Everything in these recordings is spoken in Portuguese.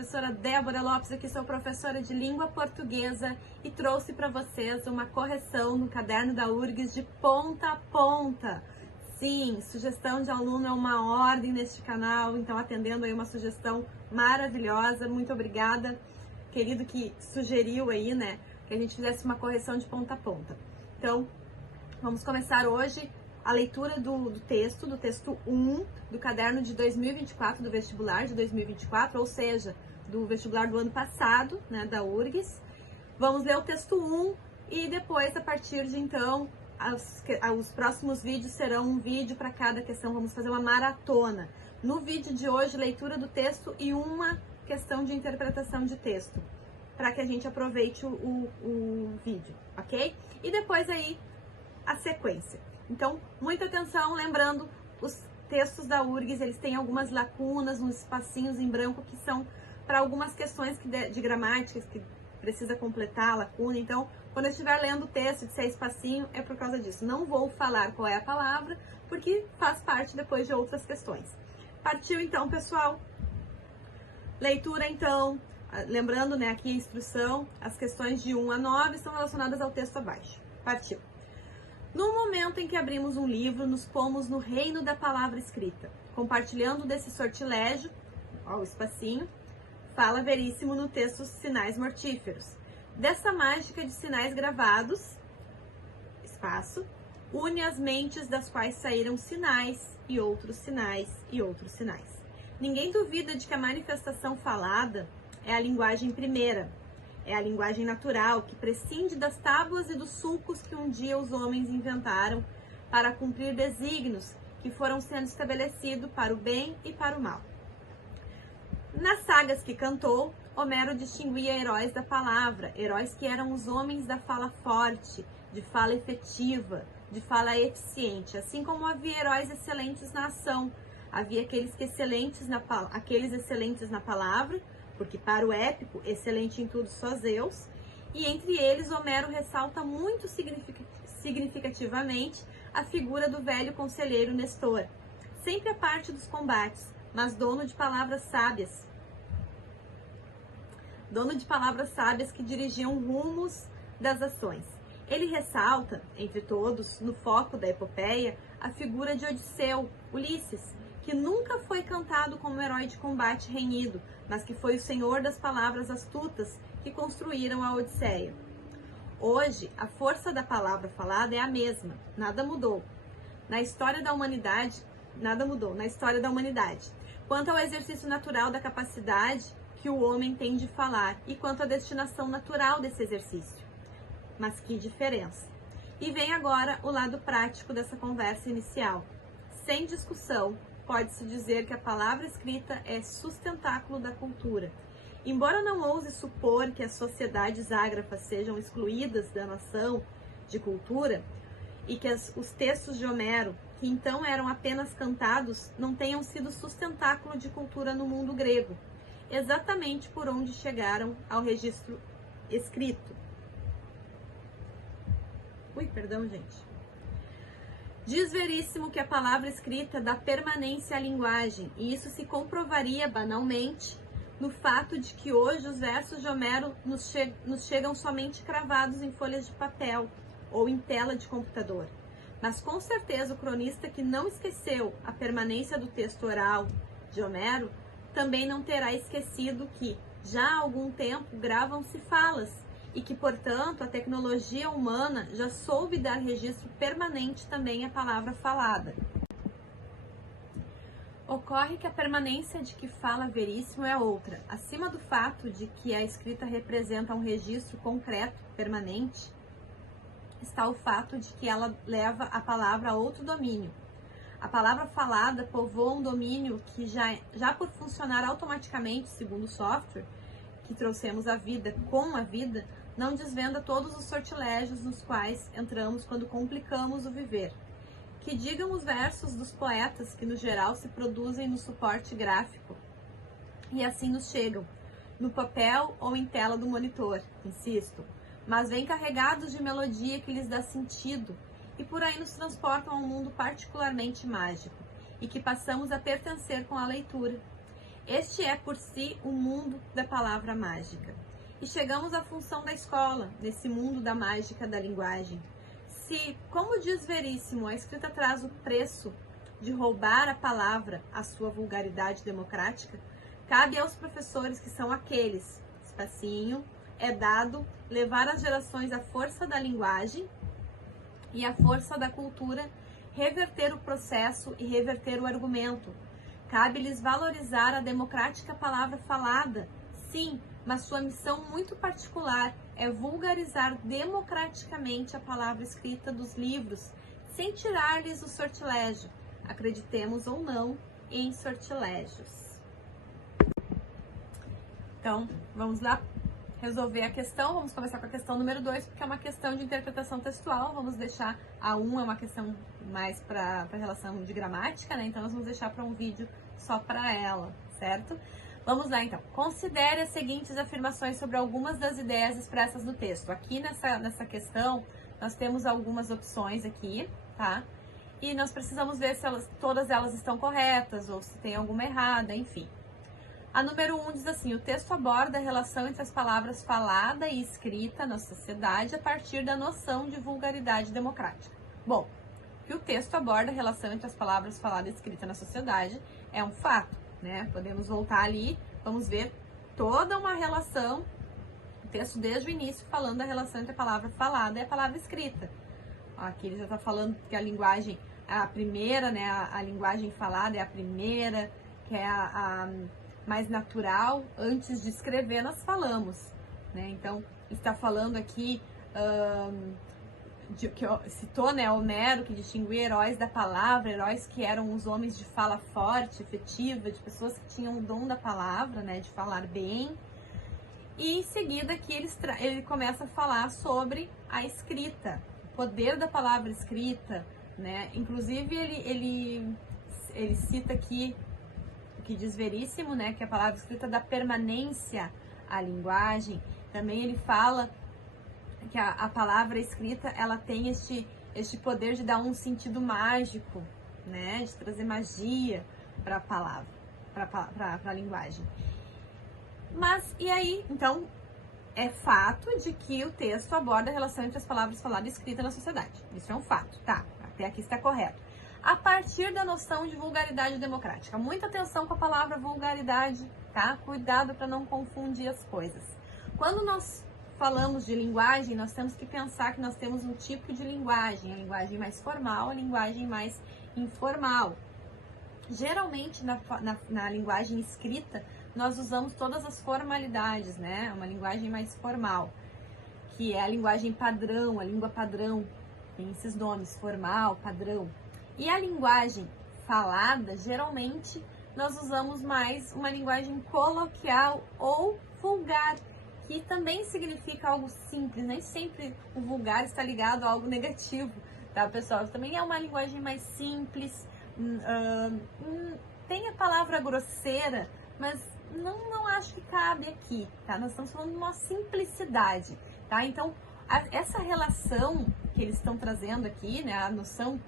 professora Débora Lopes, aqui sou professora de língua portuguesa e trouxe para vocês uma correção no caderno da URGS de ponta a ponta. Sim, sugestão de aluno é uma ordem neste canal, então atendendo aí uma sugestão maravilhosa, muito obrigada, querido que sugeriu aí, né, que a gente fizesse uma correção de ponta a ponta. Então, vamos começar hoje a leitura do texto 1 do caderno de 2024, do vestibular de 2024, ou seja, do vestibular do ano passado, né, da URGS. Vamos ler o texto 1 e depois, a partir de então, os próximos vídeos serão um vídeo para cada questão, vamos fazer uma maratona. No vídeo de hoje, leitura do texto e uma questão de interpretação de texto, para que a gente aproveite o vídeo, ok? E depois aí, a sequência. Então, muita atenção, lembrando, os textos da URGS, eles têm algumas lacunas, uns espacinhos em branco que são para algumas questões de gramáticas que precisa completar a lacuna. Então, quando eu estiver lendo o texto de 6 espacinho, é por causa disso. Não vou falar qual é a palavra, porque faz parte depois de outras questões. Partiu então, pessoal? Leitura então, lembrando, né, aqui a instrução, as questões de 1 a 9 são relacionadas ao texto abaixo. Partiu. No momento em que abrimos um livro, nos pomos no reino da palavra escrita, compartilhando desse sortilégio, ó, o espacinho, fala Veríssimo no texto Sinais Mortíferos. Dessa mágica de sinais gravados, espaço, une as mentes das quais saíram sinais e outros sinais e outros sinais. Ninguém duvida de que a manifestação falada é a linguagem primeira, é a linguagem natural, que prescinde das tábuas e dos sulcos que um dia os homens inventaram para cumprir desígnios que foram sendo estabelecidos para o bem e para o mal. Nas sagas que cantou, Homero distinguia heróis da palavra, heróis que eram os homens da fala forte, de fala efetiva, de fala eficiente, assim como havia heróis excelentes na ação, havia aqueles excelentes na palavra, porque para o épico, excelente em tudo só Zeus, e entre eles Homero ressalta muito significativamente a figura do velho conselheiro Nestor, sempre a parte dos combates, mas dono de palavras sábias que dirigiam rumos das ações. Ele ressalta, entre todos, no foco da epopeia, a figura de Odisseu, Ulisses, que nunca foi cantado como herói de combate renhido, mas que foi o senhor das palavras astutas que construíram a Odisseia. Hoje, a força da palavra falada é a mesma, nada mudou. Na história da humanidade, nada mudou, na história da humanidade. Quanto ao exercício natural da capacidade que o homem tem de falar e quanto à destinação natural desse exercício. Mas que diferença! E vem agora o lado prático dessa conversa inicial. Sem discussão, pode-se dizer que a palavra escrita é sustentáculo da cultura. Embora não ouse supor que as sociedades ágrafas sejam excluídas da noção de cultura e que os textos de Homero, que então eram apenas cantados, não tenham sido sustentáculo de cultura no mundo grego, exatamente por onde chegaram ao registro escrito. Perdão, gente. Diz Veríssimo que a palavra escrita dá permanência à linguagem, e isso se comprovaria banalmente no fato de que hoje os versos de Homero nos chegam somente cravados em folhas de papel ou em tela de computador. Mas com certeza o cronista que não esqueceu a permanência do texto oral de Homero também não terá esquecido que, já há algum tempo, gravam-se falas, e que, portanto, a tecnologia humana já soube dar registro permanente também à palavra falada. Ocorre que a permanência de que fala Veríssimo é outra. Acima do fato de que a escrita representa um registro concreto, permanente, está o fato de que ela leva a palavra a outro domínio. A palavra falada povoa um domínio que já por funcionar automaticamente, segundo o software que trouxemos à vida com a vida, não desvenda todos os sortilégios nos quais entramos quando complicamos o viver. Que digam os versos dos poetas que, no geral, se produzem no suporte gráfico e assim nos chegam, no papel ou em tela do monitor, insisto, mas vêm carregados de melodia que lhes dá sentido e por aí nos transportam a um mundo particularmente mágico e que passamos a pertencer com a leitura. Este é, por si, o mundo da palavra mágica. E chegamos à função da escola, nesse mundo da mágica da linguagem. Se, como diz Veríssimo, a escrita traz o preço de roubar a palavra à sua vulgaridade democrática, cabe aos professores, que são aqueles, espacinho, é dado levar às gerações a força da linguagem e a força da cultura, reverter o processo e reverter o argumento. Cabe-lhes valorizar a democrática palavra falada, sim, mas sua missão muito particular é vulgarizar democraticamente a palavra escrita dos livros, sem tirar-lhes o sortilégio, acreditemos ou não em sortilégios. Então, vamos lá resolver a questão. Vamos começar com a questão número 2, porque é uma questão de interpretação textual. Vamos deixar a 1 é uma questão mais para relação de gramática, né? Então, nós vamos deixar para um vídeo só para ela, certo? Vamos lá, então. Considere as seguintes afirmações sobre algumas das ideias expressas no texto. Aqui nessa questão, nós temos algumas opções aqui, tá? E nós precisamos ver se todas elas estão corretas ou se tem alguma errada, enfim. A número 1 diz assim: o texto aborda a relação entre as palavras falada e escrita na sociedade a partir da noção de vulgaridade democrática. Bom, que o texto aborda a relação entre as palavras falada e escrita na sociedade é um fato, né? Podemos voltar ali, vamos ver toda uma relação, o texto desde o início falando da relação entre a palavra falada e a palavra escrita. Aqui ele já está falando que a linguagem é a primeira, né? A linguagem falada é a primeira, que é a mais natural. Antes de escrever, nós falamos, né? Então, está falando aqui, citou, né, Homero, que distinguia heróis da palavra, heróis que eram os homens de fala forte, efetiva, de pessoas que tinham o dom da palavra, né, de falar bem. E em seguida aqui ele começa a falar sobre a escrita, o poder da palavra escrita, né? Inclusive ele cita aqui o que diz Veríssimo, né, que a palavra escrita dá permanência à linguagem. Também ele fala que a palavra escrita, ela tem este poder de dar um sentido mágico, né, de trazer magia para a palavra, para a linguagem. Mas, e aí, então, é fato de que o texto aborda a relação entre as palavras faladas e escritas na sociedade. Isso é um fato, tá? Até aqui está correto. A partir da noção de vulgaridade democrática. Muita atenção com a palavra vulgaridade, tá? Cuidado para não confundir as coisas. Quando nós falamos de linguagem, nós temos que pensar que nós temos um tipo de linguagem, a linguagem mais formal, a linguagem mais informal. Geralmente, na linguagem escrita, nós usamos todas as formalidades, né? Uma linguagem mais formal, que é a linguagem padrão, a língua padrão, tem esses nomes, formal, padrão. E a linguagem falada, geralmente, nós usamos mais uma linguagem coloquial ou vulgar, que também significa algo simples. Nem sempre o vulgar está ligado a algo negativo, tá, pessoal? Também é uma linguagem mais simples, tem a palavra grosseira, mas não acho que cabe aqui, tá? Nós estamos falando de uma simplicidade, tá? Então, essa relação que eles estão trazendo aqui, né, a noção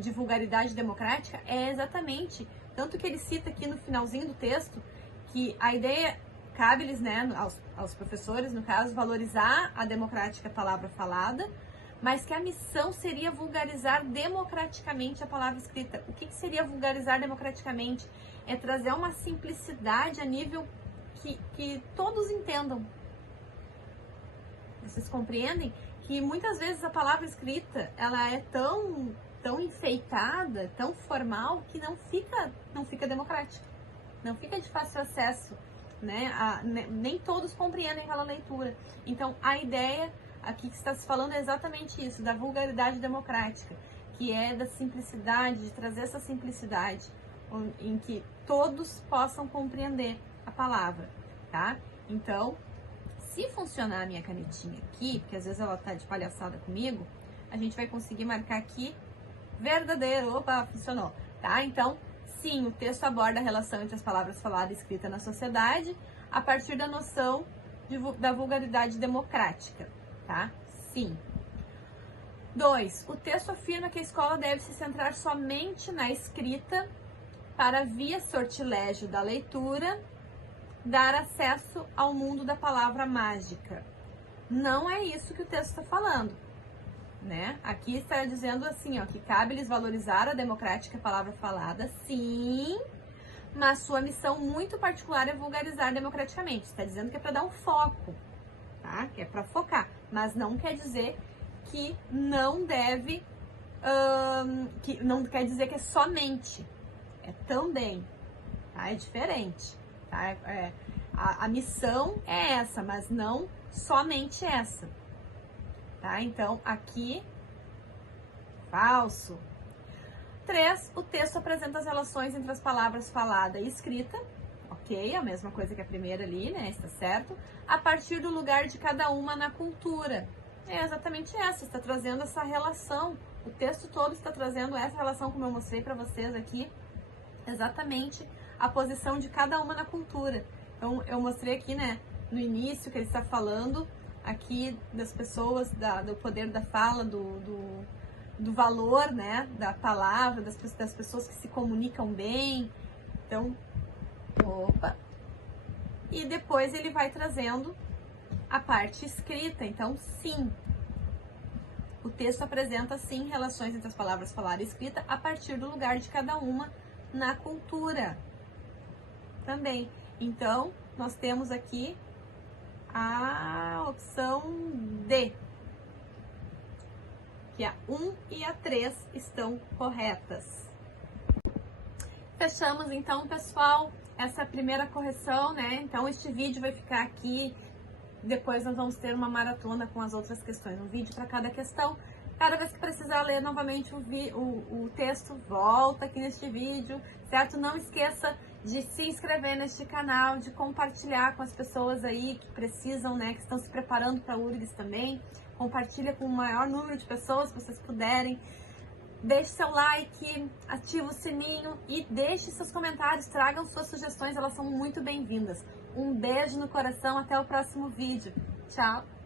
de vulgaridade democrática é exatamente, tanto que ele cita aqui no finalzinho do texto, que a ideia cabe-lhes, né, aos professores, no caso, valorizar a democrática palavra falada, mas que a missão seria vulgarizar democraticamente a palavra escrita. O que seria vulgarizar democraticamente? É trazer uma simplicidade a nível que todos entendam. Vocês compreendem que muitas vezes a palavra escrita, ela é tão enfeitada, tão formal, que não fica democrática, não fica de fácil acesso, né? Nem todos compreendem aquela leitura. Então, a ideia aqui que está se falando é exatamente isso, da vulgaridade democrática, que é da simplicidade, de trazer essa simplicidade em que todos possam compreender a palavra, tá? Então, se funcionar a minha canetinha aqui, porque às vezes ela tá de palhaçada comigo, a gente vai conseguir marcar aqui verdadeiro. Opa, funcionou, tá? Então, sim, o texto aborda a relação entre as palavras faladas e escritas na sociedade a partir da noção da vulgaridade democrática, tá? Sim. 2. O texto afirma que a escola deve se centrar somente na escrita para, via sortilégio da leitura, dar acesso ao mundo da palavra mágica. Não é isso que o texto está falando, né? Aqui está dizendo assim, ó, que cabe-lhes valorizar a democrática palavra falada, sim, mas sua missão muito particular é vulgarizar democraticamente. Está dizendo que é para dar um foco, tá? Que é para focar, mas não quer dizer que não deve, que não quer dizer que é somente, é também, tá? É diferente, tá? A missão é essa, mas não somente essa, tá? Então, aqui, falso. 3, o texto apresenta as relações entre as palavras falada e escrita, ok? A mesma coisa que a primeira ali, né? Está certo? A partir do lugar de cada uma na cultura. É exatamente essa, está trazendo essa relação. O texto todo está trazendo essa relação, como eu mostrei para vocês aqui, exatamente a posição de cada uma na cultura. Então, eu mostrei aqui, né, no início, que ele está falando aqui das pessoas, do poder da fala, do valor, né, da palavra, das pessoas que se comunicam bem. Então, opa! E depois ele vai trazendo a parte escrita. Então, sim, o texto apresenta, sim, relações entre as palavras falada e escrita a partir do lugar de cada uma na cultura também. Então, nós temos aqui a opção D, que a 1 e a 3 estão corretas. Fechamos então, pessoal, essa primeira correção, né? Então, este vídeo vai ficar aqui. Depois nós vamos ter uma maratona com as outras questões, um vídeo para cada questão. Cada vez que precisar ler novamente o texto, volta aqui neste vídeo, certo? Não esqueça de se inscrever neste canal, de compartilhar com as pessoas aí que precisam, né? Que estão se preparando para a URGS também. Compartilha com o maior número de pessoas que vocês puderem. Deixe seu like, ative o sininho e deixe seus comentários, tragam suas sugestões, elas são muito bem-vindas. Um beijo no coração, até o próximo vídeo. Tchau!